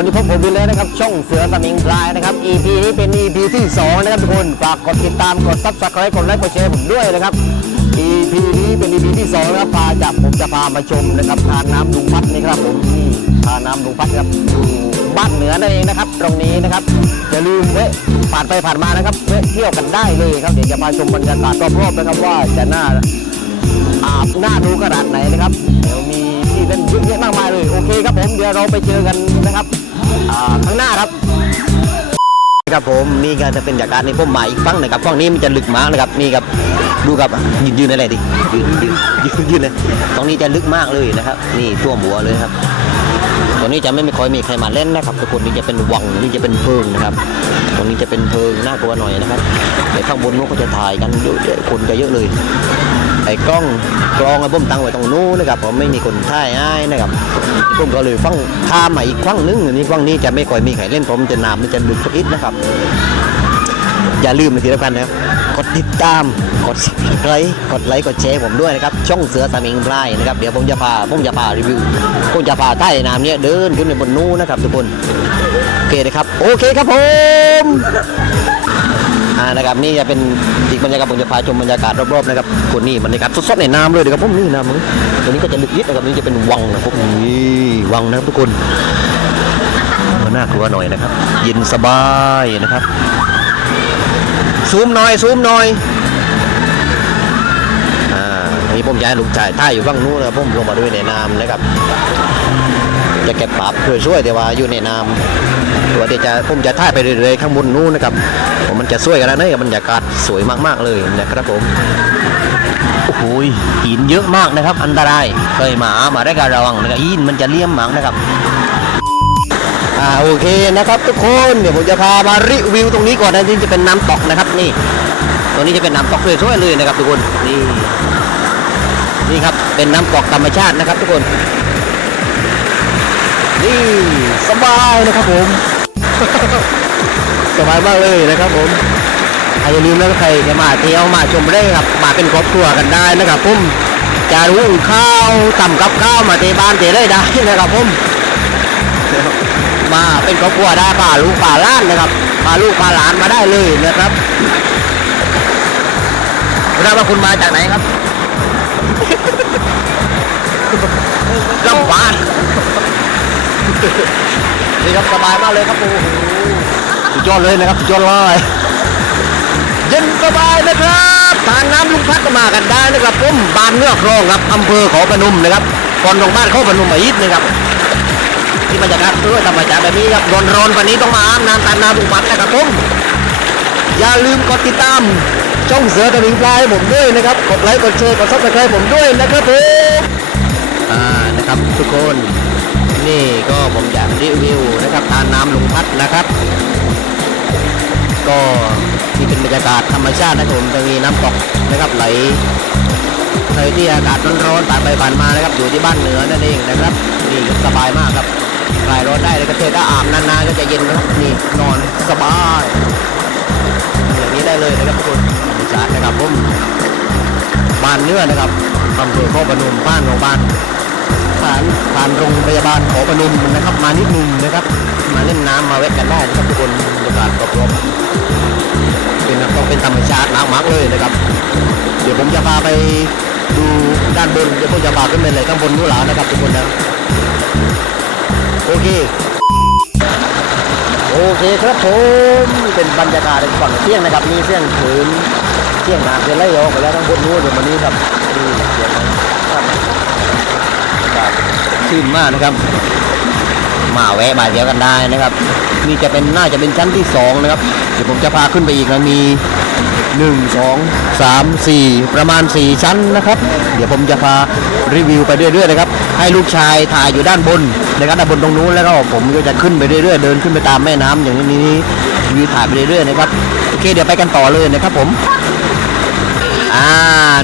วันนี้พบผมวินเลยนะครับ ช่องเสือสมิงพลายนะครับ EP นี้เป็น EP ที่ 2 นะครับทุกคน ฝากกดติดตาม กด subscribe กดไลค์ กดแชร์ผมด้วยนะครับ EP นี้เป็น EP ที่2นะครับพาจากผมจะพามาชมนะครับทานน้ำลุงพัดนี่ครับผมนี่ทานน้ำลุงพัดครับอยู่บ้านเหนือนั่นเองนะครับ ตรงนี้นะครับ อย่าลืมแวะผ่านไปผ่านมานะครับแวะเที่ยวกันได้เลยครับ เดี๋ยวจะพาชมบรรยากาศรอบๆนะครับว่าจะน่าอาบหน้าดูขนาดไหนนะครับ เดี๋ยวมีที่เล่นเยอะแยะมากมายเลย โอเคครับผม เดี๋ยวเราไปเจอกันนะครับ ข้างหน้าครับครับผมนี่ก็จะเป็นจากการในพุ่มไม้อีกฝั่งนะครับฝั่งนี้มันจะลึกมากนะครับนี่ครับดูครับยืนยืนอะไรดิยืนยืนยืนยืนเลยตรงนี้จะลึกมากเลยนะครับ นี่ท่วหัวเลยครับตรงนี้จะไม่มีค่อยมีใครมาเล่นนะครับทุกคนนี่จะเป็นวังนี่จะเป็นเพิงนะครับ ตรงนี้จะเป็นเพิงน่ากลัวหน่อยนะครับแต่ข้างบนนู้นก็จะถ่ายกันเยอะคนจะเยอะเลย ไอ้กล้องกลองไอ้ผมตั้งไว้ตรงนู้นนะครับผมไม่มีคนถ่ายให้นะครับผมก็เลยฟังข้ามมาอีกฟังนึงอันนี้ฟังนี้จะไม่ค่อยมีใครเล่นผมจะน้ำมันจะลึกสักนิดนะครับ อย่าลืมนะทีละกันนะครับกดติดตามกดไลค์กดไลค์กดแชร์ผมด้วยนะครับช่องเสือสามิงพลายนะครับเดี๋ยวผมจะพาผมจะพารีวิวผมจะพาใต้น้ำเนี้ยเดินขึ้นไปบนนู้นนะครับทุกคนโอเคนะครับ โอเคครับผม นะครับนี่จะเป็นอีกบรรยากาศผมจะพาชมบรรยากาศรอบๆนะครับคนนี้บรรยากาศสดๆในน้ำเลยนะครับผมนี่น้ำมึงตัวนี้ก็จะลึกนิดนะครับนี่จะเป็นวังนะครับนี่วังนะครับทุกคนมันน่ากลัวหน่อยนะครับ เย็นสบายนะครับซูมหน่อยซูมหน่อยอ่านนี้ผมย้ายลูกชายท่าอยู่ฝั่งนู้นนะครับผมลงมาด้วยในน้ำนะครับจะเก็บปรับเพื่อช่วยแต่ว่าอยู่ในน้ำ ตัวเดี๋ยวจะผมจะท่ายไปเรื่อยๆข้างบนนู้นนะครับผมมันจะช่วยกันแล้วเนี่ยบรรยากาศสวยมากๆเลยนะครับผมโอ้โหหินเยอะมากนะครับ อันตรายเคยมามาได้การระวังนะครับหินมันจะเลี่ยมมากนะครับอ่าโอเคนะครับทุกคนเดี๋ยวผมจะพามารีวิวตรงนี้ก่อนนะที่จะเป็นน้ำตกนะครับนี่ตรงนี้จะเป็นน้ำตกสวยๆเลยนะครับทุกคนนี่นี่ครับเป็นน้ำตกธรรมชาตินะครับทุกคนนี่สบายนะครับผม สบายมากเลยนะครับผมอย่าลืมนะใครจะมาเที่ยวมาชมได้ครับ มาเป็นครอบครัวกันได้นะครับผมจะรุ้งข้าวต่ำกับข้าวมาเตะบ้านเตะได้ได้นะครับผมมาเป็นครอบครัวได้พาลูกพาล้านนะครับพาลูกพาหลานมาได้เลยนะครับไม่ทราบว่าคุณมาจากไหนครับลำปาง นี่ครับสบายมากเลยครับโอ้โหสุดยอดเลยนะครับสุดยอดเลยเย็นสบายนะครับทานน้ำลุงพัดก็มากันได้นะครับผมบ้านเนื้อครองครับอำเภอเขาพนมนะครับก่อนลงบ้านเขาพนมมาอีกนะครับที่บรรยากาศด้วยธรรมชาติแบบนี้ครับร้อนๆวันนี้ต้องมาอาบน้ำตามน้ำบุกบัตนะครับผมอย่าลืมกดติดตามช่องเสือตะลิงปลายผมด้วยนะครับ กดไลค์ กดแชร์ กดซับสไครต์ผมด้วยนะครับผม อ่า นะครับทุกคน นี่ก็ผมอยากรีวิวนะครับทานน้ำลุงพัดนะครับ ก็ที่เป็นบรรยากาศธรรมชาตินะครับผมจะมีน้ำตกนะครับไหลใครที่อากาศร้อนๆผ่านไปผ่านมานะครับอยู่ที่บ้านเหนือนั่นเองนะครับนี่สบายมากครับคลายร้อนได้เลยก็เทถ้าอาบนานๆก็จะเย็นนะครับนี่นอนสบายอย่างนี้ได้เลยนะครับทุกคนธรรมชาตินะครับผมบ้านเนื้อนะครับอำเภอโคกปนุมบ้านของบ้านผ่านผ่านโร พยาบาลโคกปนุมนะครับมานิดนึงนะครับ มาเล่นน้ำมาแวะกันได้นะครับทุกคนบรรยากาศรอบๆเป็นต้องเป็นธรรมชาติมากๆเลยนะครับ เดี๋ยวผมจะพาไปดูด้านบนเดี๋ยวผมจะพาขึ้นไปเลยข้างบนนู้นหลานะครับทุกคนนะโอเคโอเคครับผมเป็นบรรยากาศในฝั่งเที่ยงนะครับมีเสียงคืนเที่ยงนาเสียงไล่ออกไปแล้วข้างบนนู้นเดี๋ยววันนี้ครับดูเสียงนะครับ ชื่นมากนะครับ มาแวะมาเที่ยวกันได้นะครับ นี่จะเป็นน่าจะเป็นชั้นที่สองนะครับเดี๋ยวผมจะพาขึ้นไปอีกนะมีหนึ่งสองสามสี่ประมาณสี่ชั้นนะครับ เดี๋ยวผมจะพารีวิวไปเรื่อยๆนะครับให้ลูกชายถ่ายอยู่ด้านบนนะครับด้านบนตรงนู้นแล้วก็ผมก็จะขึ้นไปเรื่อยๆ เดินขึ้นไปตามแม่น้ำอย่างนี้วิวถ่ายไปเรื่อยๆนะครับโอเคเดี๋ยวไปกันต่อเลยนะครับผมอ่า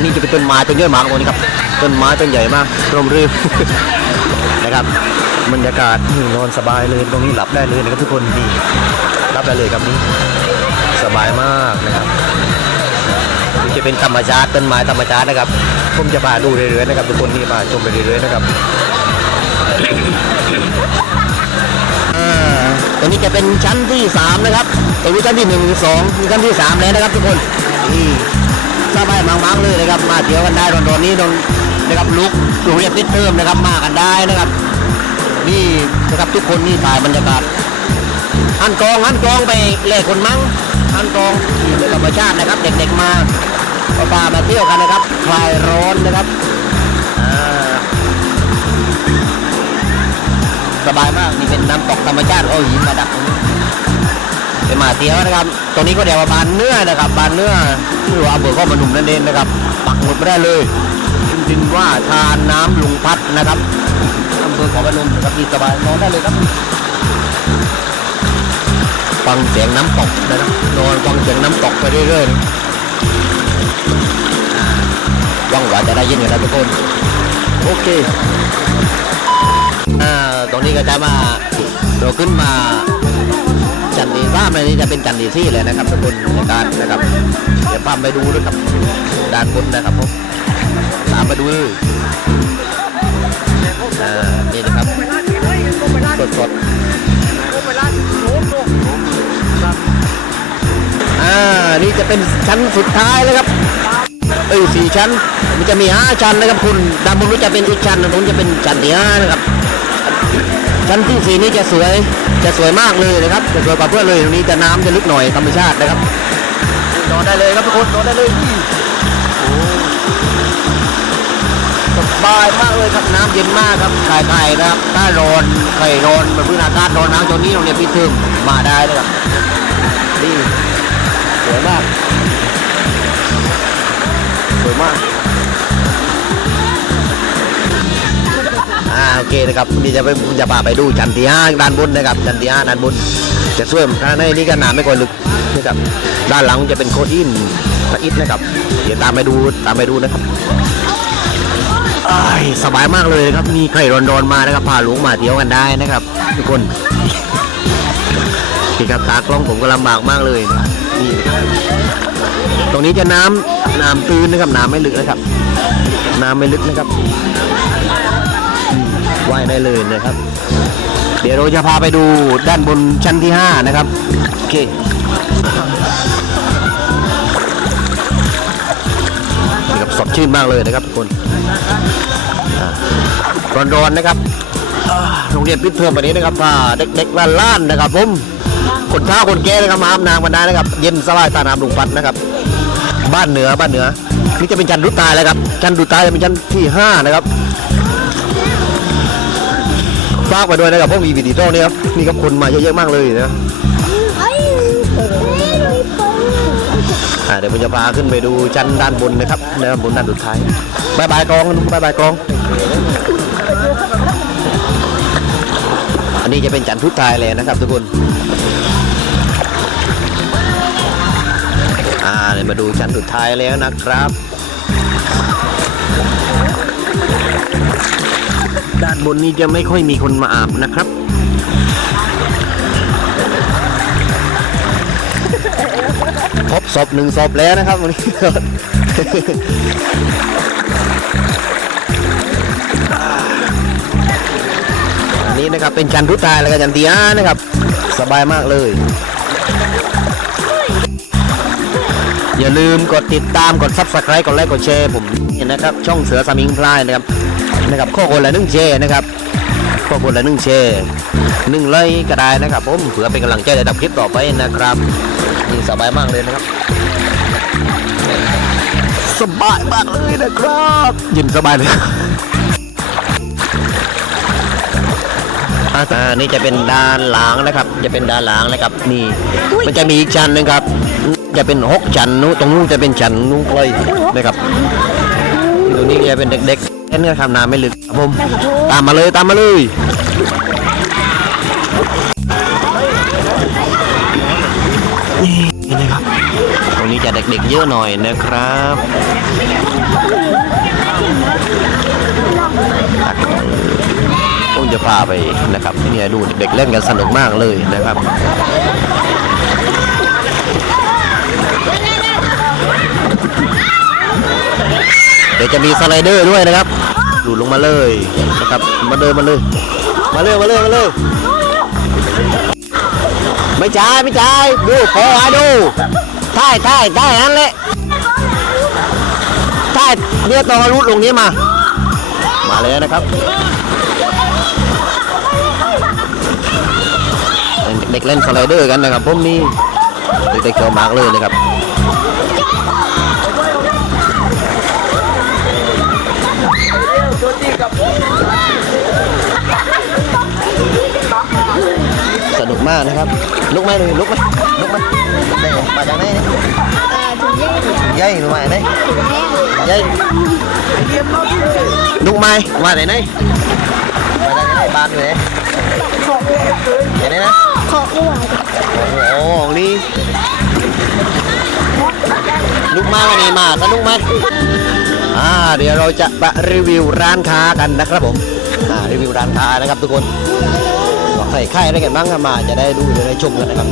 นี่จะเป็นต้นไม้ต้นเยอะมากตรงนี้ครับต้นไม้ต้นใหญ่มากร่มรื่น นะครับบรรยากาศนี่นอนสบายเลยตรงนี้หลับได้เลยนะครับทุกคนนี่หลับได้เลยครับนี่สบายมากนะครับนี่จะเป็นธรรมชาติต้นไม้ธรรมชาตินะครับผมจะพาดูเรื่อยๆนะครับทุกคนนี่พาชมไปเรื่อยๆนะครับอ่าตัวนี้จะเป็นชั้นที่สามนะครับตัวนี้ชั้นที่หนึ่งสองมีชั้นที่สามแล้วนะครับทุกคนนี่สบายมากๆเลยนะครับ มาเที่ยวกันได้ตอนนี้ตรงนะครับลุกโรงเรียนพิเติมนะครับมากันได้นะครับ นี่นะครับทุกคนนี่ถ่ายบรรยากาศหันกองหันกองไปเล่คนมั้งหันกองนี่เป็นธรรมชาตินะครับ เด็กๆมาก็พามาเที่ยวกันนะครับคลายร้อนนะครับสบายมากนี่เป็นน้ำตกธรรมชาติโอ้หินมาดักตรงนี้ไปมาเที่ยวนะครับ ตรงนี้ก็เดี๋ยวว่าบานเนื้อนะครับ บานเนื้อหรือว่าอำเภอข้อมนุมนั่นเองนะครับ ปักหมุดไม่ได้เลย จริงว่าทานน้ำลุงพัดนะครับอำเภอขอพนมนะครับดีสบายนอนได้เลยครับฟังเสียงน้ำตกนะครับนอนฟังเสียงน้ำตกไปเรื่อยๆนะอ่าหวังว่าจะได้ยินกันนะทุกคนโอเคอ่าตรงนี้ก็จะมาเราขึ้นมาจันทีซ่ามันนี้จะเป็นจันทีซี่เลยนะครับทุกคนในการนะครับ เดี๋ยวพาไปดูด้วยครับด้านบนนะครับผม ตามไปดูเลยอ่านี่นะครับสดสดอ่า นี่จะเป็นชั้นสุดท้ายแล้วครับ เอ้ยสี่ชั้น มันจะมีห้าชั้นนะครับคุณด้าบนนู้จะเป็นอีกชั้นตรงนู้นจะเป็นชั้นที่ห้านะครับ ชั้นที่สี่นี่จะสวย จะสวยมากเลยนะครับ จะสวยกว่าเพื่อนเลยตรงนี้จะน้ำจะลึกหน่อยธรรมชาตินะครับนอนได้เลยครับทุกคนนอนได้เลยโอ้ สบายมากเลยครับน้ำเย็นมากครับไข่ไข่นะครับถ้าร้อนไข่ร้อนมันพื้นอากาศร้อนน้ำตรงนี้โรงเรียนพิทึมมาได้เลยครับนี่สวยมากสวยมากอ่าโอเคนะครับนี่จะไปจะพาไปดูชั้นทีห้าด้านบนนะครับชั้นทีห้าด้านบน จะช่วยข้างในนี่ก็น้ำไม่ค่อยลึกนะครับด้านหลังจะเป็นโคดินละอิดนะครับเดี๋ยวตามไปดูตามไปดูนะครับ สบายมากเลยครับ มีใครร้อนๆมานะครับพาลุงมาเที่ยวกันได้นะครับ ทุกคนนี่ครับตากล้องผมก็ลำบากมากเลยนะนี่ตรงนี้จะน้ำน้ำตื้นนะครับน้ำไม่ลึกนะครับ น้ำไม่ลึกนะครับว่ายได้เลยนะครับ เดี๋ยวเราจะพาไปดูด้านบนชั้นที่ 5 นะครับ โอเค ดชื่นมากเลยนะครับทุกคนร้อนๆนะครับโรงเรียนพิทเทอมวันนี้นะครับพาเด็กๆล้านๆนะครับผมคนเฒ่าคนแก่นะครับมาอาบน้ำกันได้นะครับ เย็นสบายตาน้ำลุงพัดนะครับ บ้านเหนือบ้านเหนือนี่จะเป็นจันทรุตายแล้วครับ จันทรุตายจะเป็นชั้นที่ห้านะครับฝากไปด้วยนะครับพวกมีวิดีโอนี่ครับนี่ครับคนมาเยอะๆมากเลยนะ เดี๋ยวผมจะพาขึ้นไปดูชั้นด้านบนนะครับด้านบนด้านสุดท้ายบายบายกองบายบายกอง อันนี้จะเป็นจันทุตายเลยนะครับ ทุกคนอ่าเดี๋ยวมาดูชั้นสุดท้ายแล้วนะครับ ด้านบนนี้จะไม่ค่อยมีคนมาอาบนะครับ พบศพหนึ่งศพแล้วนะครับวันนี้อันนี้นะครับเป็นจันทุตายแล้วก็จันตีอานะครับ สบายมากเลย อย่าลืมกดติดตามกด subscribe กดไลค์กดแชร์ผมนี่นะครับ ช่องเสือสมิงพลายนะครับนะครับข้อคนละหนึ่งแชร์นะครับข้อคนละหนึ่งแชร์หนึ่งไลค์ก็ได้นะครับผมเผื่อเป็นกำลังใจในทำคลิปต่อไปนะครับ สบายมากเลยนะครับ สบายมากเลยนะครับเยินสบายเลยอ่านี่จะเป็นด้านหลังนะครับ จะเป็นด้านหลังนะครับ นี่ มันจะมีอีกชั้นหนึงครับ จะเป็นหกชั้นนู้นตรงนู้นจะเป็นชั้นนู้นเลยนะครับตรงนี้จะเป็นเด็กๆเล่นกันครับน้ำไม่ลึกครับผม ตามมาเลยตามมาเลย นี้จะเด็กๆเยอะหน่อยนะครับผมจะพาไปนะครับเนี่ยดูเด็กเล่นกันสนุกมากเลยนะครับเดี๋ยวจะมีสไลเดอร์ด้วยนะครับหลุดลงมาเลยนะครับมาเดินมาเลย มาเลยมาเลยมาเลยไม่ใช่ไม่ใช่ดูพอหาดู ท่ายท่ายท่ายนั่นแหละท่ายเนี่ยต้องรูดลงนี้มา มาเลยนะครับเด็กเล่นสไลเดอร์กันนะครับผมนี่เด็กๆเก่ามากเลยนะครับส นุกมากนะครับ ลุกไหมเลยลุกไหมลุกไหมได้มาจากไหนเนี่ยยัยมาไหนยัยลุกไหมมาจากไหนมาจากไหนบ้านอยู่ไหนจากไหนนะขออ้วนโอ้โหนี่ลุกมาวันนี้มาสนุกไหมอ่าเดี๋ยวเราจะรีวิวร้านค้ากันนะครับผมอ่ารีวิวร้านค้านะครับทุกคน ใครใครอะไรกันบ้างมาจะได้ดูจะได้ชมกันนะครับ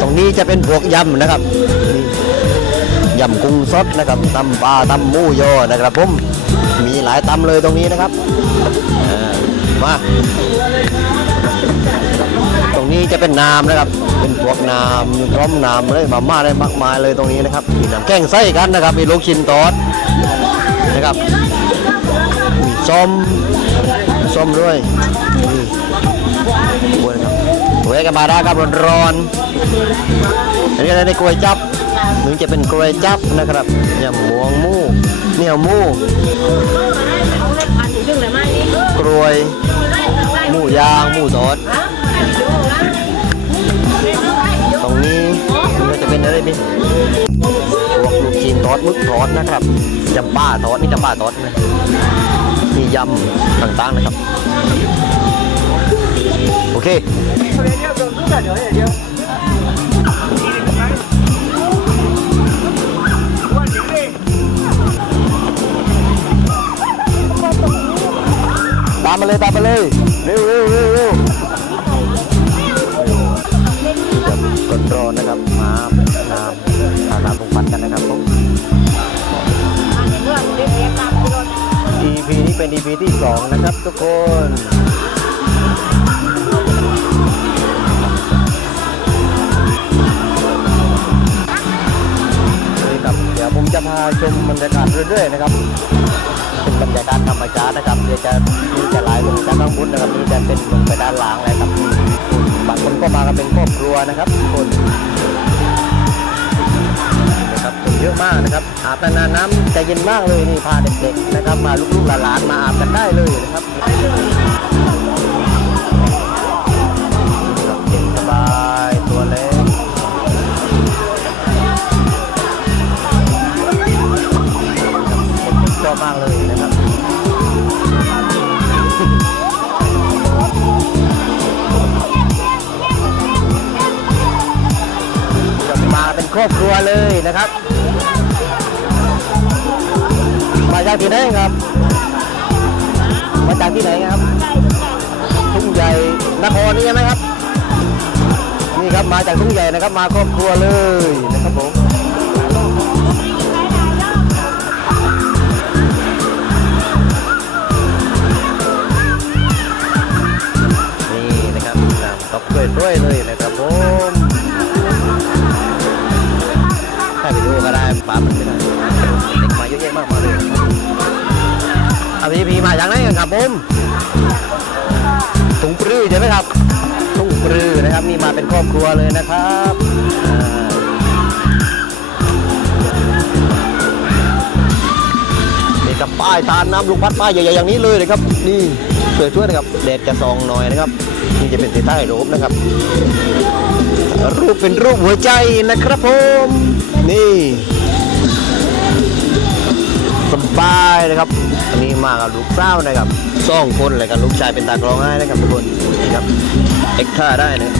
ตรงนี้จะเป็นพวกยำนะครับยำกุ้งสดนะครับตำปลาตำหมูยอนะครับผมมีหลายตำเลยตรงนี้นะครับมาตรงนี้จะเป็นน้ำนะครับ เป็นพวกน้ำร้อมน้ำเลยมาม่าได้มากมายเลยตรงนี้นะครับมีน้ำแกงไส้กันนะครับมีลูกชิ้นทอดนะครับ ส้มส้มด้วยนี่ด้วยนะครับเวกันมาได้ครับร้อนๆอันนี้ก็ได้ในกล้วยจับหนึ่งจะเป็นกล้วยจับนะครับยำหมวงมูเหนียวมูกล้วยหมูย่างหมูทอดตรงนี้มันจะเป็นอะไรพี่พวกลูกชิ้นทอดมึกทอดนะครับจำป้าทอดนี่จำป้าทอดนะ มียำต่างๆนะครับ โอเคตามมาเลยตามมาเลยเร็วเร็วเร็วเร็วกดรอนะครับมาน้ำทาน้ำลงปันกันนะครับผม EP นี้เป็น EP ที่ 2 นะครับทุกคนนี่ครับเดี๋ยวผมจะพาชมบรรยากาศเรื่อยๆนะครับเป็นบรรยากาศธรรมชาตินะครับเดี๋ยวจะมีจะไหลายลงจากข้างบนนะครับนี่จะเป็นลงไปด้านล่างเลยครับบางคนก็มากันเป็นครอบครัวนะครับทุกคน เยอะมากนะครับ อาบนานๆน้ำใจเย็นมากเลยนี่พาเด็กๆนะครับมาลูกๆหลานๆมาอาบกันได้เลยนะครับเย็นสบายตัวเล็กชอบมากเลยนะครับมาเป็นครอบครัวเลยนะครับ จากที่ไหนครับ มาจากที่ไหนครับทุ่งใหญ่นครนี่ใช่ไหมครับ นี่ครับมาจากทุ่งใหญ่นะครับ มาครอบครัวเลยนะครับผมนี่นะครับน้ำตกด้วยเลยนะครับผมถ่ายวิดีโอก็ได้ปั๊มมันไม่ได้เด็กมาเยอะแยะมากมายเลย พีพีมาจากไหนกันครับผมถุงปรือใช่ไหมครับถุงปรือนะครับนี่มาเป็นครอบครัวเลยนะครับนี่กับป้ายทานน้ำลุงพัดป้ายใหญ่ๆอย่างนี้เลยนะครับ นี่สวยช่วยนะครับแดดจะส่องหน่อยนะครับนี่จะเป็นสีใต้รูปนะครับ รูปเป็นรูปหัวใจนะครับผมนี่ สบายนะครับอันนี้มากับลูกสานะครับสองคนเลยกับลูกชายเป็นตากลองให้นะครับทุกคนนี่ครับเอ็กท่าได้นะ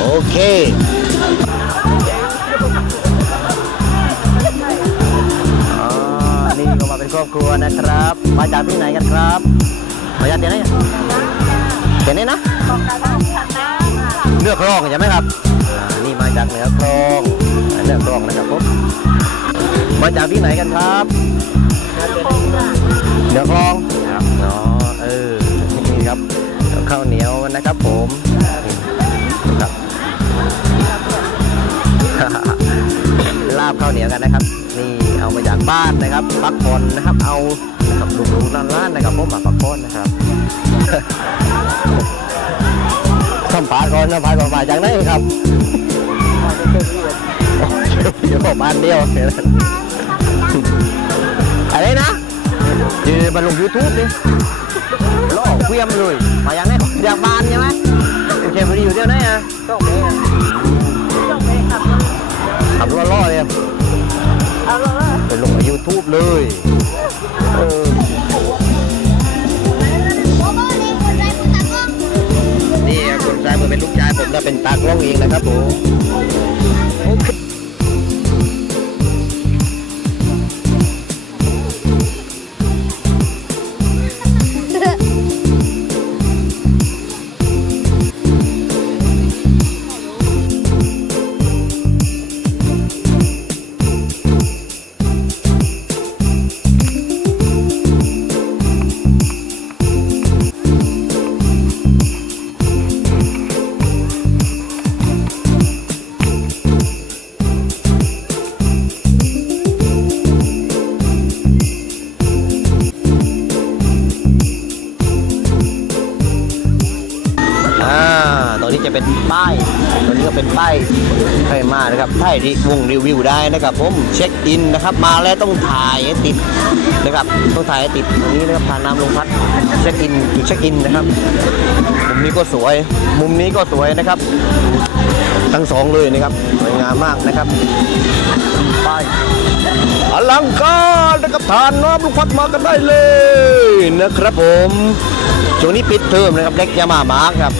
โอเคอ่านี่ก็มาเป็นครอบครัวนะครับ มาจากที่ไหนกันครับมาจากที่ไหนที่ไหนนะ เลือกคลองใช่ไหมครับนี่มาจากเหนือคลองเลือกคลองนะครับผมมาจากที่ไหนกันครับเดี๋ยวคลองครับอ๋อเออนี่ครับข้าวเหนียวนะครับผมครับลาบข้าวเหนียวกันนะครับ นี่เอามาจากบ้านนะครับพักผ่อนนะครับเอานะครับลูกๆนั่นล้านนะครับผมมาพักผ่อนนะครับ สัมภาษณ์ก่อนสัมภาษณ์ก่อนมาจากไหนครับเดี๋ยวบอกบ้านเดียวอะไรนะเดี๋ยวมาลงยูทูบดิล่อเวียมเลยมาอย่างไหนอยากบ้านใช่ไหมโอเคพอดีอยู่เที่ยวไหนอะต้องเมย์ต้องเมย์ครับขับรถล่อเลยเอาเลยไปลงยูทูบเลยเออ เป็นลูกชายผมจะเป็นตากล้องเองนะครับผม รงนี้ก็เป็นป้ายครมานะครับถ่ายที่วงรีวิวได้นะครับผมเช็คอินนะครับ มาแล้วต้องถ่ายให้ติดนะครับต้องถ่ายให้ติดตรงนี้นะครับทานน้ำลงพัดเช็คอินจุดเช็คอินนะครับมุมนี้ก็สวย มุมนี้ก็สวยนะครับ ทั้งสองเลยนะครับสวยงามมากนะครับไปอลังการนะครับทานน้ำลงพัดมากันได้เลยนะครับผมช่วงนี้ปิดเทอมนะครับเล็กยามามาครับ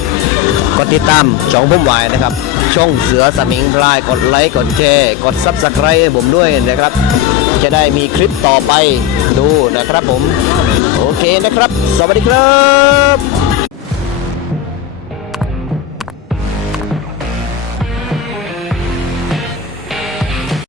กดติดตามช่องผมไว้นะครับ ช่องเสือสมิงพลายกดไลค์กดแชร์กดซับสไครต์ให้ผมด้วยนะครับ จะได้มีคลิปต่อไปดูนะครับผม โอเคนะครับ สวัสดีครับ